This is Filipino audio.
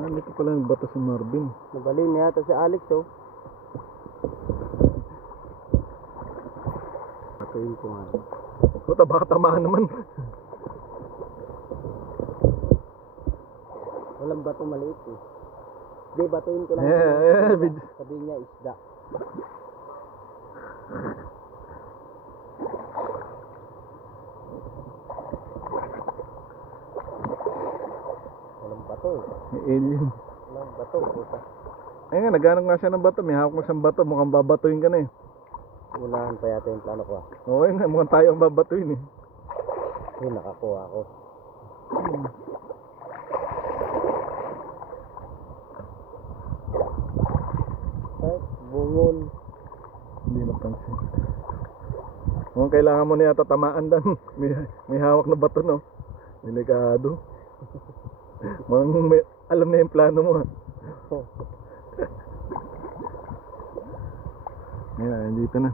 Ah, dito pala nagbata si Marvin. Nabali niya ito si Alex, oh. Patuin ko nga. Puta, baka tamaan naman. Walang bato maliit, eh. Di, batuin ko lang. Sabi niya isda. Walang bato, eh. May alien. Walang bato, puta. Ayun nga, naghanap nga siya ng bato. May hawak mo siyang bato. Mukhang babatuin ka na eh. Unahan pa yata yung plano ko, ah. Oo, yun nga. Mukhang tayo ang babatuin eh. Yun, nakakuha ako. Ay, bungol. Hindi napansin. Mukhang kailangan mo na yata tamaan dan. May hawak na bato, no? Delikado. Mukhang alam na yung plano mo, ha? Ayan, dito na.